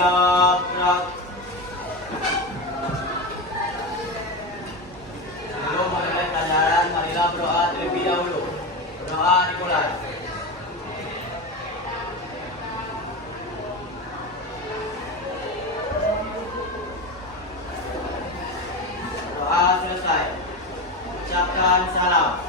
siap gerak. Sebelum memulai pelajaran, marilah berdoa terlebih dahulu. Berdoa dimulai. Doa selesai. Ucapkan salam.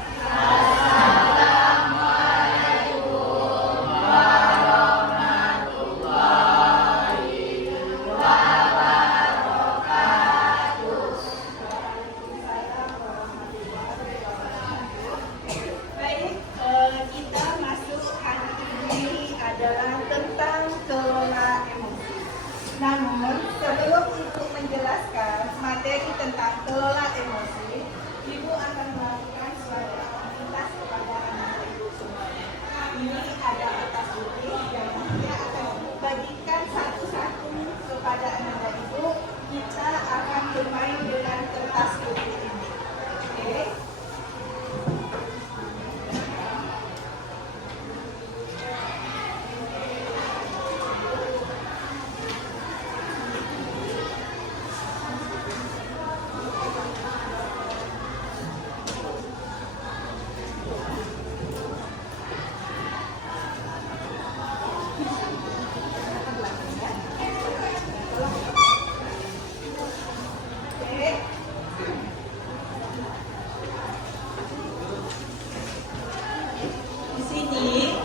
Kita masuk hari ini adalah tentang kelola emosi. Namun sebelum Ibu menjelaskan materi tentang kelola emosi, Ibu akan melakukan suatu aktivitas kepada anak Ibu semuanya. Ini ada kertas putih yang nanti akan bagikan satu-satu kepada anak Ibu. Kita akan bermain dengan kertas putih ini. Oke? Di sini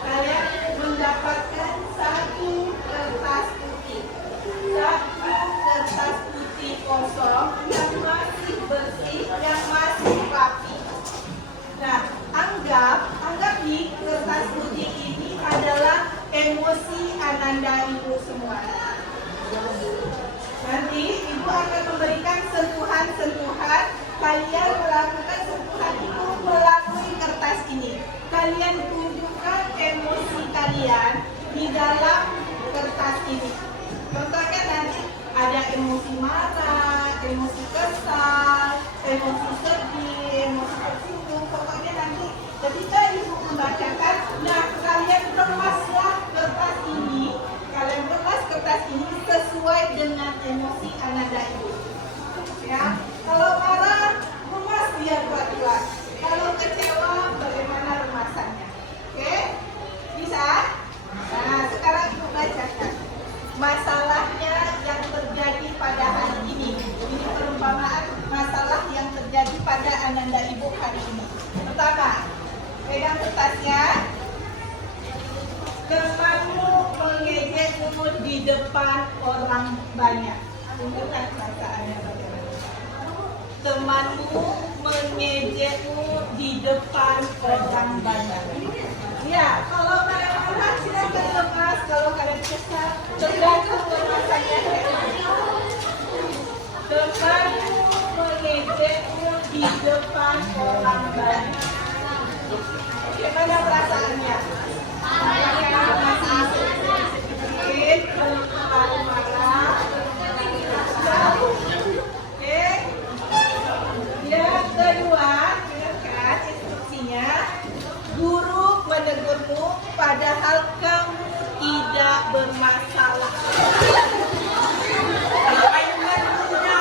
kalian mendapatkan satu kertas putih, kosong yang masih bersih, yang masih rapi. Nah, anggap nih kertas putih ini adalah emosi Ananda Ibu semua. Nanti Ibu akan memberikan sentuhan-sentuhan. Kalian melakukan sentuhan itu melalui kertas ini. Kalian tunjukkan emosi kalian di dalam kertas ini. Contohnya nanti ada emosi marah, emosi kesal, emosi sedih, emosi tersinggung. Pokoknya nanti ketika Ibu membacakan, nah kalian kemaslah kertas ini. Kalian kemas kertas ini sesuai dengan emosi Ananda Ibu. Ya, kalau marah, kemas biar kuat-kuat. Kalau kecewa, bagaimana remasannya? Oke? Bisa? Nah, sekarang Ibu bacakan masalahnya yang terjadi pada hari ini. Ini perumpamaan masalah yang terjadi pada Ananda Ibu hari ini. Pertama, pegang kertasnya. Temanmu mengejekmu di depan orang banyak. Tunjukkan perasaannya bagaimana. Temanmu mengejekmu di depan orang banyak. Ya, kalau kalian marah silakan lepas. Kalau kalian kesal, tergantung remasannya. Temanmu mengejekmu di depan orang banyak. Bagaimana perasaannya? Masih sedikit, kalau marah. Oke. Yang kedua, dengarkan instruksinya. Guru menegurmu padahal kamu tidak bermasalah. Oke, selanjutnya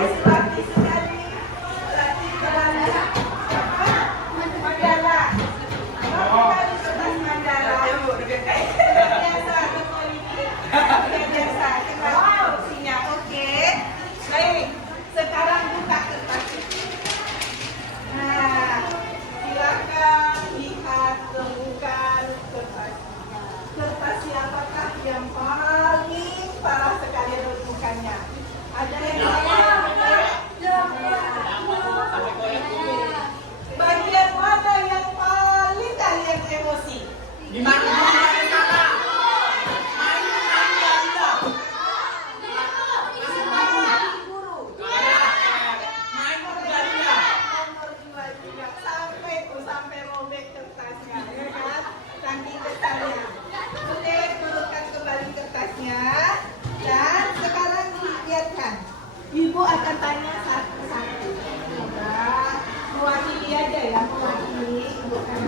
Latih sekali. Latih kerana apa? Mandala. Kali kertas mandala. Biasa betul ini. Biasa. Wow, sinya. Oke. Baik. Sekarang buka kertas. Nah, silakan lihat temukan kertas. Kertas siapakah yang paling parah sekali renungannya? Ada yang bagian mana yang paling kalian emosi? Di mana? Sampai robek kertasnya, ya kan? Saking besarnya. Oke, turunkan kembali kertasnya. Dan sekarang dilihatkan. Ibu akan tanya satu-satu. Nah, mewakili aja ya, mewakili. Bukan.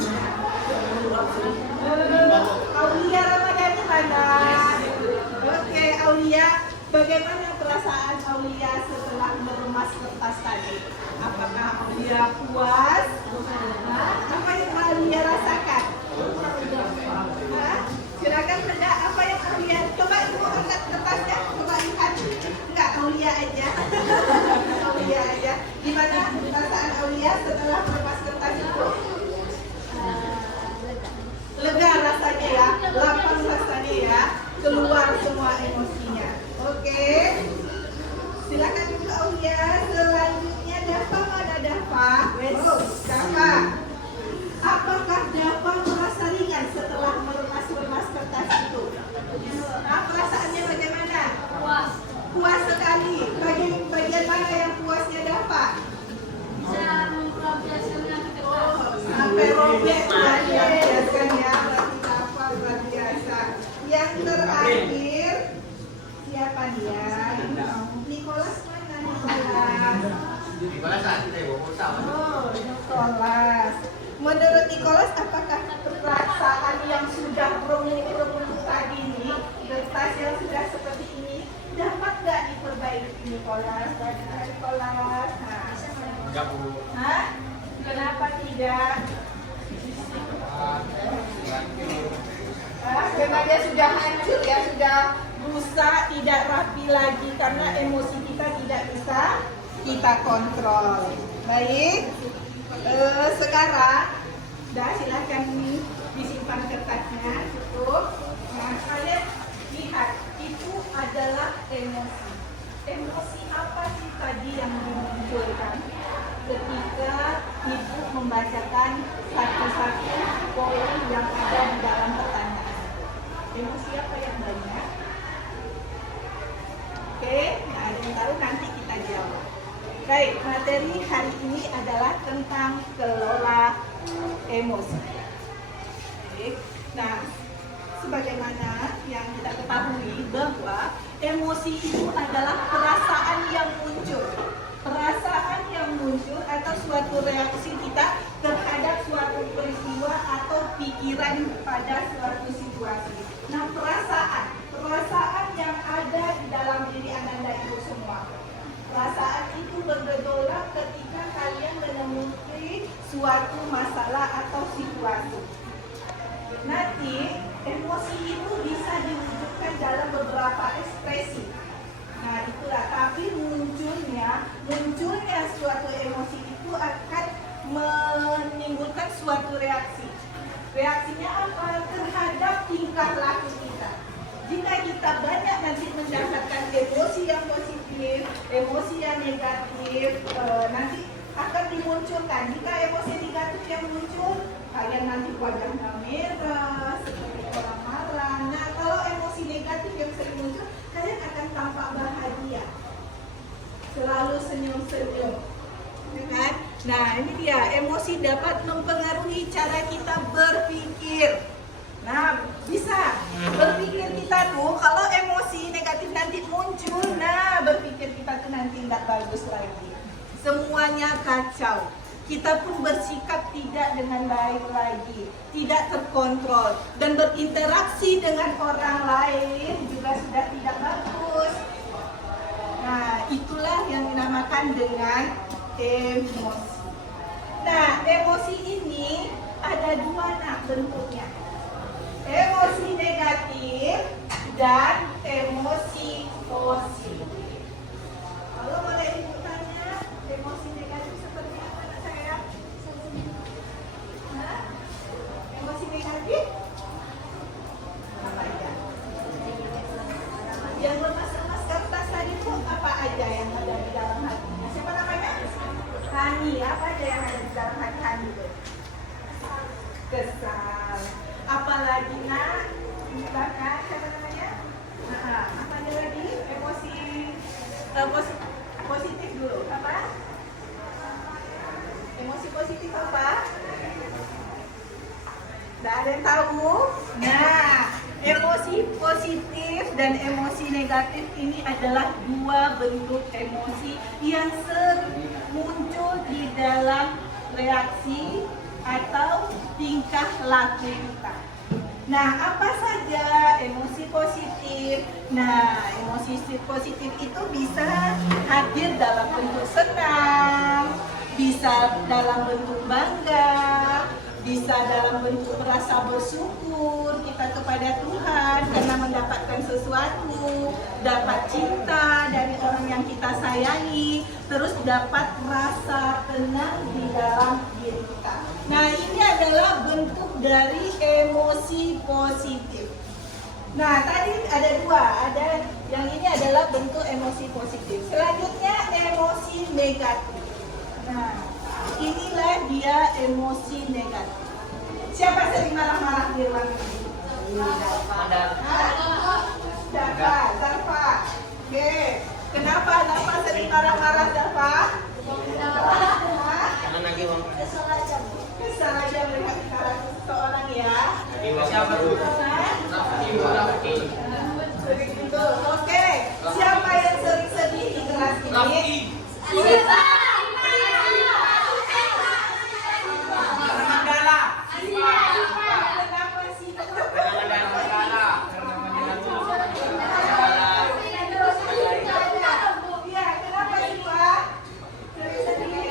Aulia Ramadhani mana? Oke, Aulia. Bagaimana perasaan Aulia setelah meremas kertas tadi? Apakah Aulia puas? Hah? Apa yang Aulia rasakan? Hah? Silakan benda apa yang Aulia. Coba ibu angkat kertasnya, coba lihat. Enggak, Aulia aja. Aulia aja. Gimana perasaan Aulia setelah meremas kertas itu? Lega rasanya ya, lapang rasanya ya, keluar semua emosinya. Oke, silakan ibu Aulia. Selanjutnya Dafa, mana Dafa? Oh, Dafa. Apakah Dafa merasa ringan setelah meremas kertas itu? Nah, perasaannya bagaimana? Puas. Puas sekali. Bagian mana yang puasnya Dafa? Bisa mempelampiaskan kertas. Sampai robek luar biasa ya, berarti Dafa luar biasa. Yang terakhir siapa dia? Nicholas mana Nicholas? Di mana saat kita bawa pulsa? Oh, Nicholas. Menurut Nicholas, apakah perasaan yang sudah remuk-remuk tadi ini, kertas yang sudah seperti ini, dapat nggak diperbaiki Nicholas? Nicholas, nah. Enggak, Bu. Hah? Kenapa tidak? Karena dia sudah hancur ya, sudah rusak, tidak rapi lagi karena emosi kita tidak bisa kita kontrol. Baik, sekarang, silakan disimpan kertasnya, cukup. Nah, kalian lihat, itu adalah emosi. Emosi apa sih tadi yang dimunculkan ketika ibu membacakan satu-satu poin yang ada di dalam pertanyaan? Emosi apa yang banyak? Oke, nah yang tahu nanti kita jawab. Baik, materi hari ini adalah tentang kelola emosi. Baik, nah sebagaimana yang kita ketahui bahwa emosi itu adalah perasaan yang muncul. Perasaan yang muncul atau suatu reaksi kita terhadap suatu peristiwa atau pikiran pada suatu situasi. Nah, perasaan yang ada di dalam diri Anda ibu semua. Perasaan itu bergejolak ketika kalian menemukan suatu masalah atau situasi. Nanti emosi itu bisa diwujudkan dalam beberapa ekspresi. Nah, itulah, tapi munculnya suatu emosi itu akan menimbulkan suatu reaksi. Reaksinya apa? Terhadap tingkah laku kita. Jika kita banyak nanti mendapatkan emosi yang positif, emosi yang negatif, nanti akan dimunculkan. Jika emosi negatif yang muncul, kalian nanti wajahnya merah, seperti orang marah. Nah, kalau emosi negatif yang sering muncul, kalian akan tampak bahagia, selalu senyum-senyum, kan? Nah, ini dia, emosi dapat mempengaruhi cara kita berpikir. Nah, bisa berpikir kita tuh, kalau emosi negatif nanti muncul, nah berpikir kita tuh nanti nggak bagus lagi. Semuanya kacau. Kita pun bersikap tidak dengan baik lagi, tidak terkontrol, dan berinteraksi dengan orang lain juga sudah tidak bagus. Nah, Nah, itulah yang dinamakan dengan emosi. Nah, emosi ini ada dua bentuknya. Emosi negatif dan emosi positif. Kalau boleh ibu tanya, emosi negatif seperti apa anak saya? Hah? Emosi negatif? Apa aja? Yang lemas-lemas kertas tadi itu apa aja yang ada di dalam hatinya? Siapa namanya? Hani. Apa aja yang ada di dalam hati Hani itu? Kesal. Apalagi nak? Bahkan siapa namanya? Nah, apa ada lagi? Emosi positif dulu. Apa? Emosi positif apa? Tidak ada yang tahu? Nah, emosi positif dan emosi negatif ini adalah dua bentuk emosi yang sering muncul di dalam reaksi atau tingkah laku kita. Nah, apa saja emosi positif? Nah, emosi positif itu bisa hadir dalam bentuk senang, bisa dalam bentuk bangga, bisa dalam bentuk rasa bersyukur kita kepada Tuhan karena mendapatkan sesuatu, dapat cinta dari orang yang kita sayangi, terus dapat rasa tenang di dalam diri kita. Nah, ini adalah bentuk dari emosi positif. Nah, tadi ada dua, ada yang ini adalah bentuk emosi positif. Selanjutnya emosi negatif. Nah, inilah dia emosi negatif. Siapa sering marah-marah di ruang ini? Zarfa. Oke. Kenapa sering marah-marah, Zarfa? Kesal aja melihat karakter seseorang ya. Siapa tuh? Sering gitu. Oke. Siapa yang sering sedih di kelas ini? Kenapa sih? Iya, kenapa sih Pak? Sering sedih?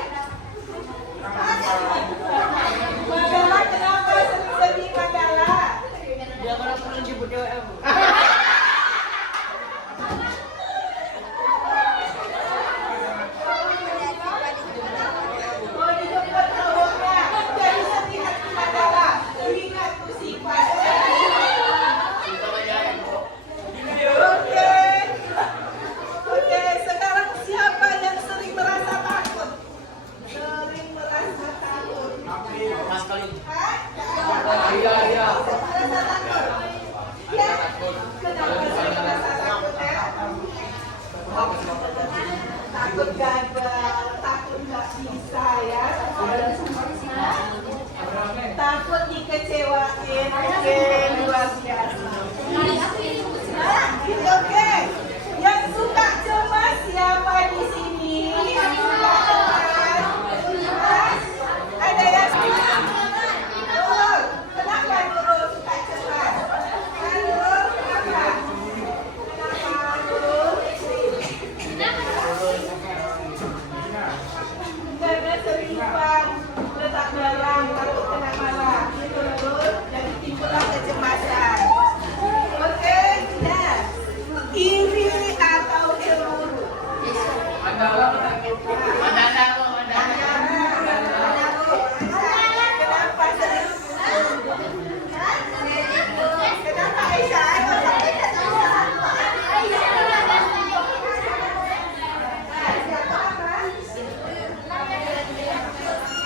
Mandala, kenapa sering sedih Mandala? Dia kalau perlu jemput DWM. Oh, dijemput cowoknya. Jadi sedih hati Mandala. Ingat tuh sifat. Oke, sekarang siapa yang sering merasa takut? Sering merasa takut. Mas kali. Hah? Iya. Merasa takut. Ya? Kenapa sering merasa takut ya? Takut gagal, takut nggak bisa ya. Takut dikecewain. Oke, luar biasa. Oke, yang suka cemas siapa di sini? Yang suka cemas? Ada yang suka? Nurul, kenapa Nurul suka cemas? Nurul, kenapa? Kenapa Nurul? Karena sering lupa letak barang, takut kena marah. Itu Nurul, jadi timbullah kecemasan. Oke, sudah. Iri atau cemburu? Kenapa sering? Kenapa Aisyah?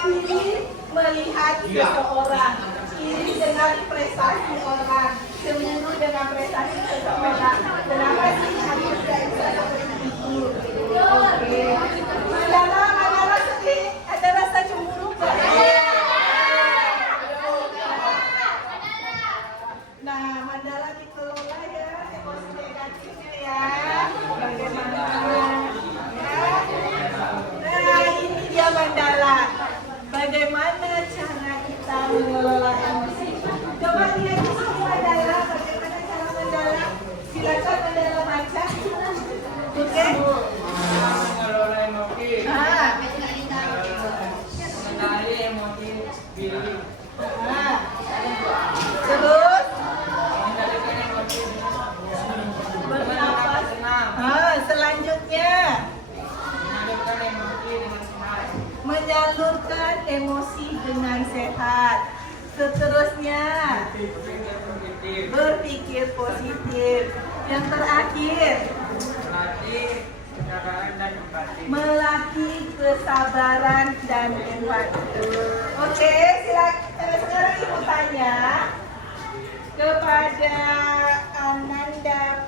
Iri melihat seseorang, iri dengan prestasi orang, cemburu dengan prestasi seseorang. Kenapa sih harus tidak bisa seperti itu? Oke. Mandala sedih, ada rasa cemburu nggak? Nah, Mandala dikelola ya emosi negatifnya ya. Bagaimana? Ya. Nah, ini dia Mandala. Bagaimana cara kita mengelola emosi? Coba lihat di sini Mandala, bagaimana cara Mandala? Silakan Mandala baca. Oke. emosi dengan sehat. Seterusnya, berpikir positif. Yang terakhir, melatih kesabaran dan empati. Oke, silakan. Sekarang ibu tanya kepada Ananda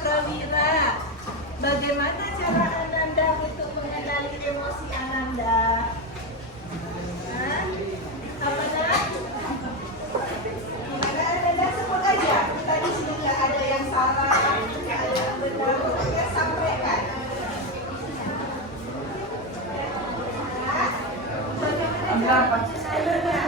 Prawira. Bagaimana cara Ananda untuk mengenali emosi Ananda? Apa nak? Gimana Ananda, sebut aja. Tadi sini nggak ada yang salah, nggak ada yang benar. Pokoknya sampaikan. Bagaimana caranya?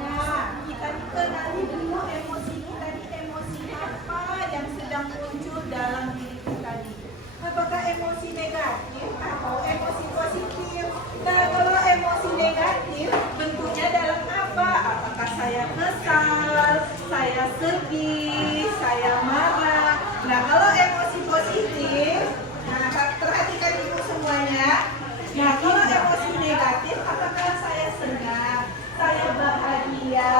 Nah, kita kenali dulu emosi kita ini, emosi apa yang sedang muncul dalam diri kita ini. Apakah emosi negatif atau emosi positif? Nah, kalau emosi negatif bentuknya dalam apa? Apakah saya kesal, saya sedih, saya marah? Nah, kalau emosi positif, nah perhatikan ibu semuanya. Nah, kalau emosi negatif, apakah saya senang, saya bahagia,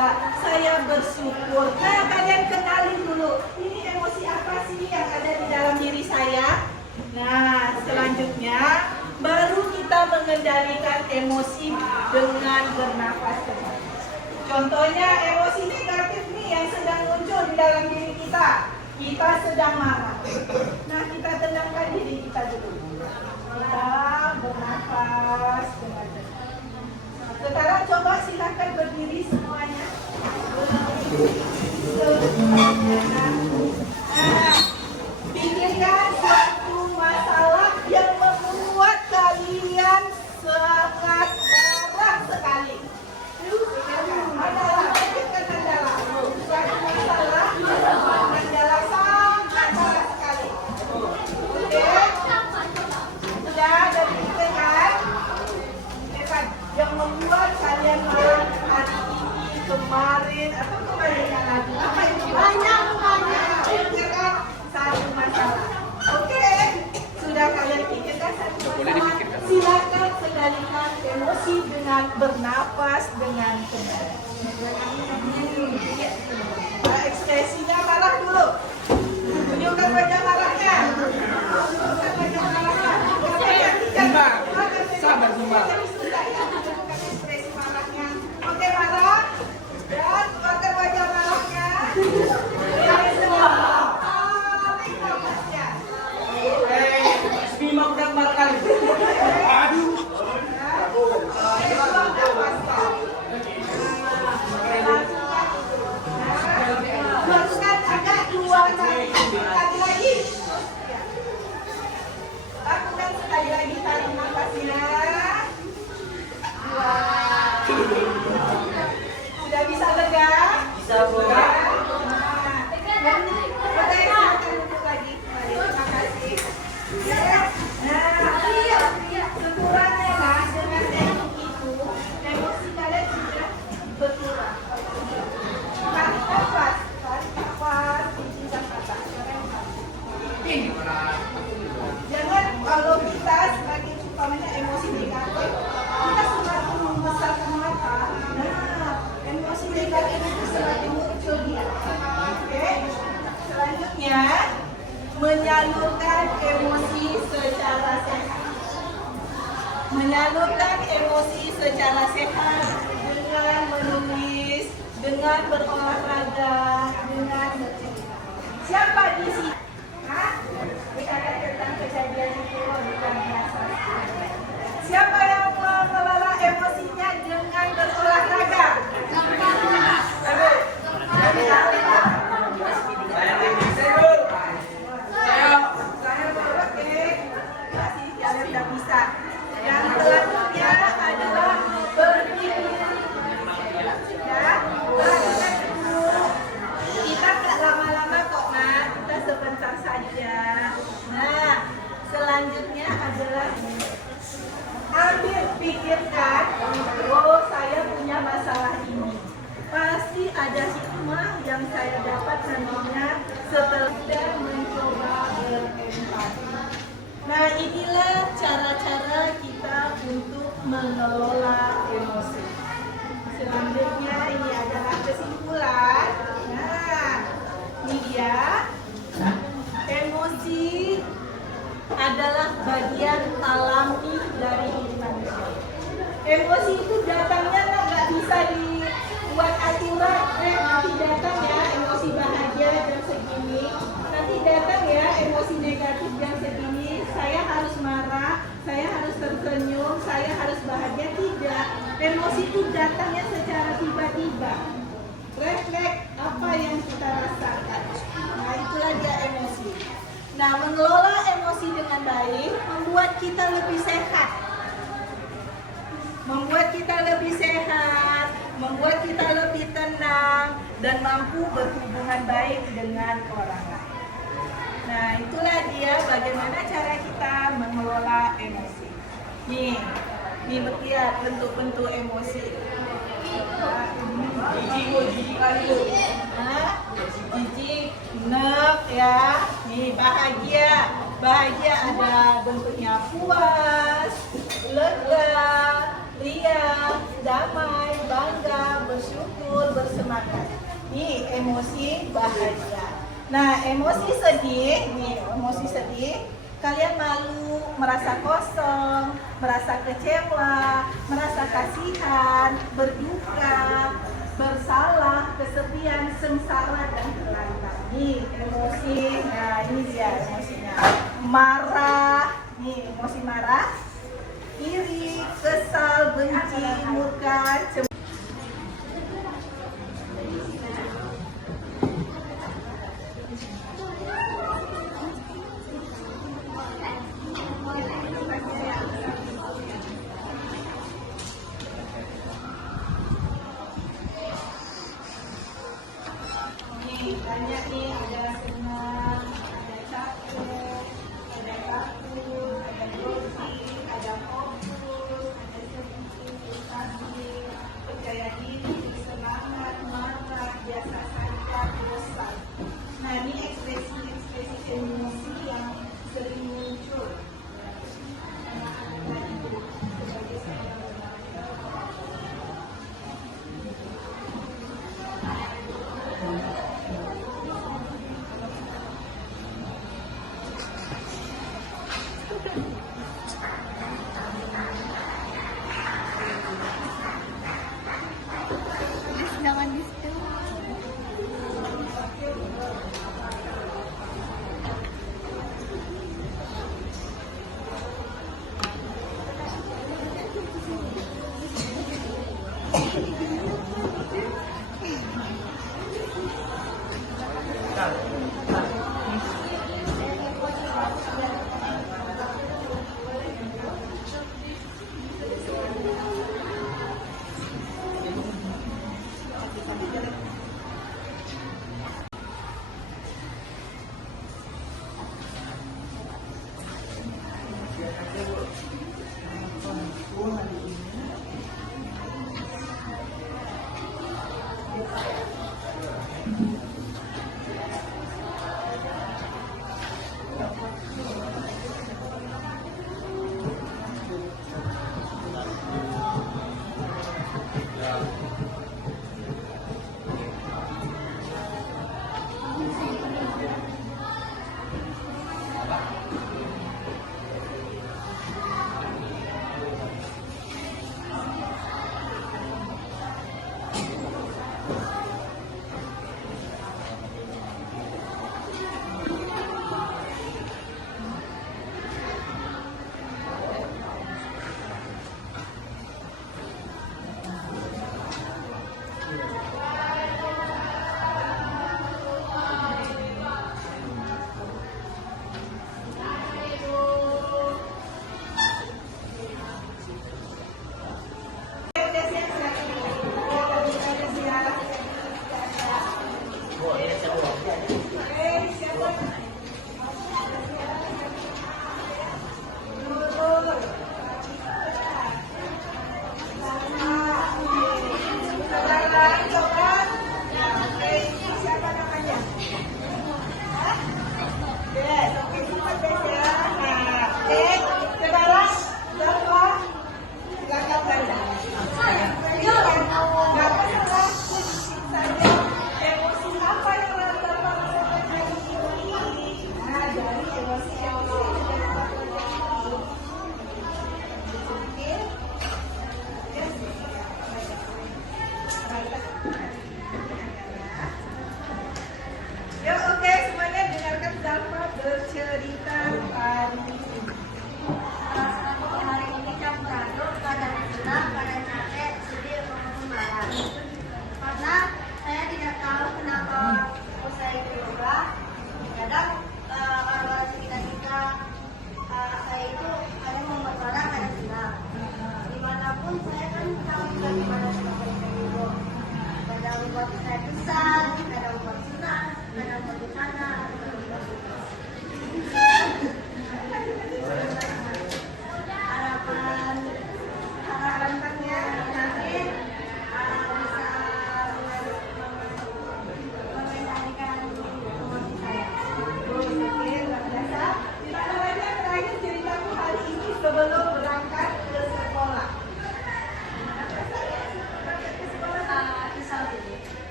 saya bersyukur? Nah, kalian kenali dulu, ini emosi apa sih yang ada di dalam diri saya? Nah, selanjutnya baru kita mengendalikan emosi dengan bernafas cepat. Contohnya emosi negatif nih yang sedang muncul di dalam diri kita. Kita sedang marah. Nah, kita tenangkan diri kita dulu. Kita bernafas dengan tenang. Sekarang coba silakan berdiri semuanya. Nah, pikirkan suatu masalah yang membuat kalian sangat marah sekali. Adalah suatu masalah adalah sangat marah sekali. Oke? Sudah ada pikirkan? Yang membuat kalian marah hari ini, kemarin, atau kemarinnya lagi. Apa itu? Banyak. Pikirkan satu masalah. Oke? Sudah kalian pikirkan satu masalah? Silakan kendalikan emosi dengan bernafas dengan tenang. Nah, ekspresinya marah dulu. Tunjukkan wajah marahnya. Tunjukkan wajah marahnya. Sabar, Zumba. Tunjukkan ekspresi marahnya. Oke, marah. Dan keluarkan wajah marahnya. Tarik nafasnya. Bima udah marah kali. Aduh. Lakukan agak 2 kali. Sekali lagi. Lakukan sekali lagi, tarik nafasnya. 2. Sudah bisa lega? Bisa, Bro. Oke, silakan duduk lagi. Baik, terima kasih. Nah, sempurna lah dengan teknik itu, emosi kalian sudah berkurang. Tarik nafas, bincang kata. Jangan kalau kita semakin umpamanya emosi negatif, kita semakin membesarkan mata. Nah, emosi negatif itu semakin muncul dia. Oke, selanjutnya menyalurkan emosi secara sehat. Menyalurkan emosi secara sehat dengan menulis, dengan berolahraga, dengan bercerita. Siapa di sini? Berkata tentang kejadian itu bukan biasa. Siapa yang mengelola emosinya dengan berolahraga? Yang selanjutnya adalah berpikir. Ya, lakukan dulu. Kita nggak lama-lama kok, Mak. Kita sebentar saja. Nah, selanjutnya adalah ambil pikirkan, oh saya punya masalah ini. Pasti ada hikmah yang yang saya dapat nantinya setelah mencoba berempati. Nah, inilah cara-cara kita untuk mengelola emosi. Selanjutnya ini adalah kesimpulan. Nah, ini dia. Emosi adalah bagian alami dari diri manusia. Emosi itu datangnya nggak bisa dibuat aturan. Nanti datang ya emosi bahagia jam segini, nanti datang ya emosi negatif jam segini. Saya harus marah, saya harus tersenyum, saya harus bahagia. Tidak, emosi itu datangnya secara tiba-tiba. Refleks apa yang kita rasakan. Nah, itulah dia emosi. Nah, mengelola emosi dengan baik membuat kita lebih sehat. Membuat kita lebih sehat, membuat kita lebih tenang, dan mampu berhubungan baik dengan orang lain. Nah, itulah dia bagaimana cara kita mengelola emosi. Nih lihat bentuk-bentuk emosi. Jijik kali. Jijik, nek ya. Nih bahagia. Bahagia ada bentuknya puas, lega, riang, damai, bangga, bersyukur, bersemangat. Ini emosi bahagia. Nah, emosi sedih, nih emosi sedih, kalian malu, merasa kosong, merasa kecewa, merasa kasihan, berduka, bersalah, kesepian, sengsara, dan terlantar. Nih emosi, nah ini dia emosinya. Marah, nih emosi marah, iri, kesal, benci, murka, cemburu. Banyak nih, ada senang, ada capek, ada takut, ada grogi, ada fokus, ada sedih, frustasi, percaya diri, semangat, marah, biasa saja, bosan. Nah, ini ekspresi-ekspresi emosi yang sering muncul. Anak-anak itu sebagai seorang remaja.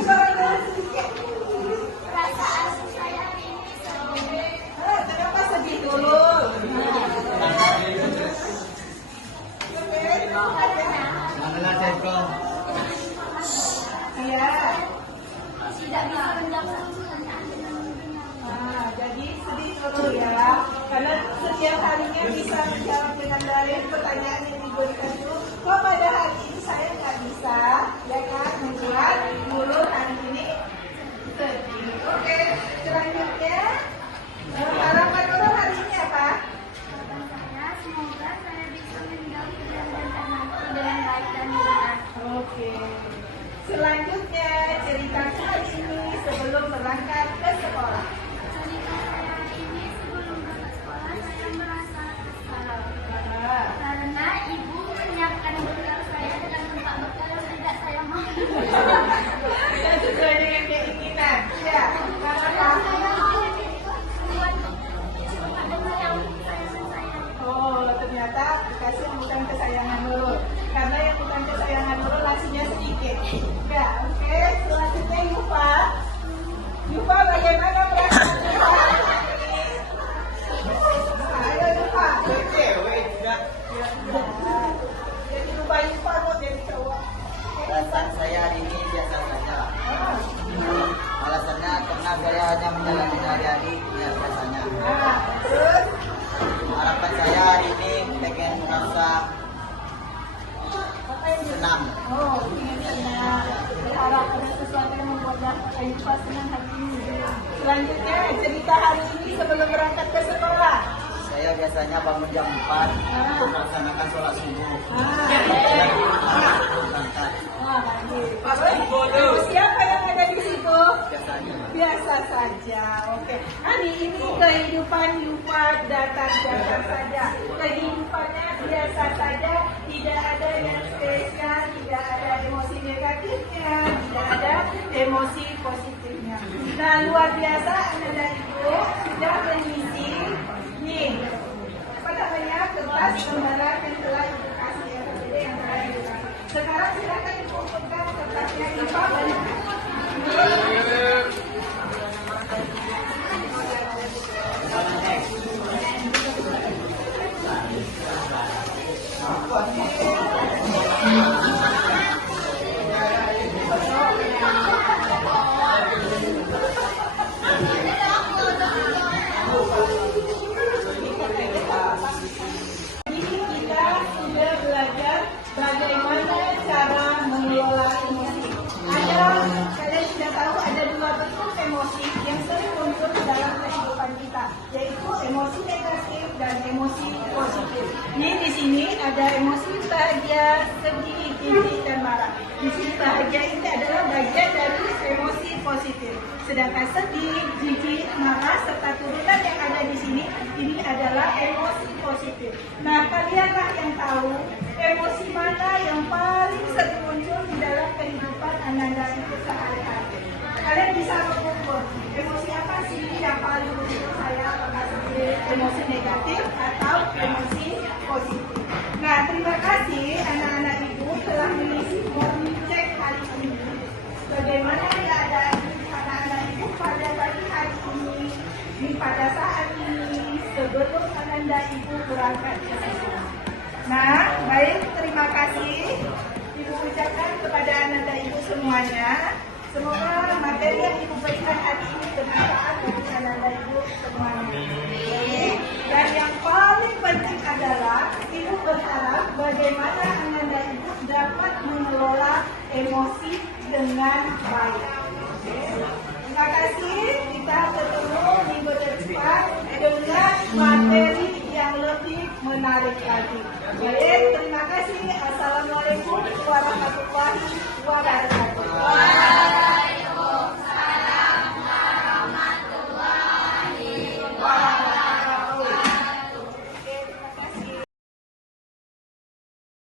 suara sedikit. Perasaan saya ini sedih. Kenapa sedih dulu? Manila Seko. Iya. Tidak bisa menjawab pertanyaan dengan benar. Nah, jadi sedih dulu ya. Karena setiap harinya bisa menjawab dengan baik pertanyaan yang diberikan itu. Kok pada hari ini saya nggak bisa, ya kan, membuat mulut hari ini sedih. Oke, selanjutnya harapan dulu hari ini apa? Harapan saya semoga saya bisa menjawab pertanyaan nanti dengan baik dan benar. Oke. Selanjutnya cerita hari ini sebelum berangkat ke sekolah. Cerita saya hari ini sebelum berangkat sekolah saya merasa kesal Nah, karena ibu menyiapkan bekal saya dengan tempat bekal yang tidak saya mau. dan sesuai dengan keinginan. Ya, karena oh, ternyata dikasih yang bukan kesayangan Nurul. Karena yang bukan kesayangan Nurul nasinya sedikit. Ya, oke. Selanjutnya Yufa. Yufa bagaimana perasaannya? Ayo Yufa. Jadi lupa Yufa mau jadi cowok. Perasaan saya hari ini biasa saja. Alasannya karena saya hanya menjalani hari-hari biasanya. Nah, terus Harapan saya hari ini pengen merasa apa yang senang. Oh, ingin senang. Berharap ada sesuatu yang membuat Yufa senang hari ini. Selanjutnya cerita hari ini sebelum berangkat ke sekolah. Saya biasanya bangun jam 4 untuk melaksanakan sholat subuh. Berangkat Terus siapa yang ada di situ? biasanya. Biasa saja. Oke. Hari ini kehidupan Yufa datar-datar saja. Kehidupannya biasa saja, tidak ada yang spesial, tidak ada emosi negatifnya, tidak ada emosi positifnya. Nah, luar biasa anak dan ibu sudah mengisi nih apa namanya kertas lembaran yang telah ibu kasih ya, jadi yang telah ibu kasih. Sekarang silakan dikumpulkan kertasnya Yufa banyak. Ini kita sudah belajar bagaimana cara mengelola emosi. Kalian sudah tahu ada dua bentuk emosi yang sering muncul dalam kehidupan kita, yaitu emosi negatif dan emosi positif. Ini di sini ada emosi bahagia, sedih, jijik, dan marah. Di sini bahagia ini adalah bagian dari emosi positif. Sedangkan sedih, jijik, marah, serta turunan yang ada di sini, ini adalah emosi positif. Nah, kalianlah yang tahu emosi mana yang paling sering muncul di dalam kehidupan Ananda itu sehari-hari. Kalian bisa mengukur emosi apa sih yang paling muncul saya, apakah emosi negatif atau emosi positif. Nah, terima kasih anak-anak ibu telah mengisi morning check hari ini. Bagaimana keadaan anak-anak ibu pada pagi hari ini, pada saat ini, sebelum Ananda ibu berangkat ke sekolah. Nah, baik, terima kasih ibu ucapkan kepada Ananda ibu semuanya. Semoga materi yang ibu berikan hari ini bermanfaat bagi Ananda ibu semuanya. Dan yang paling penting adalah ibu berharap bagaimana Ananda ibu dapat mengelola emosi dengan baik. Terima kasih, kita ketemu minggu depan dengan materi yang lebih menarik lagi. Baik, terima kasih. Assalamualaikum warahmatullahi wabarakatuh.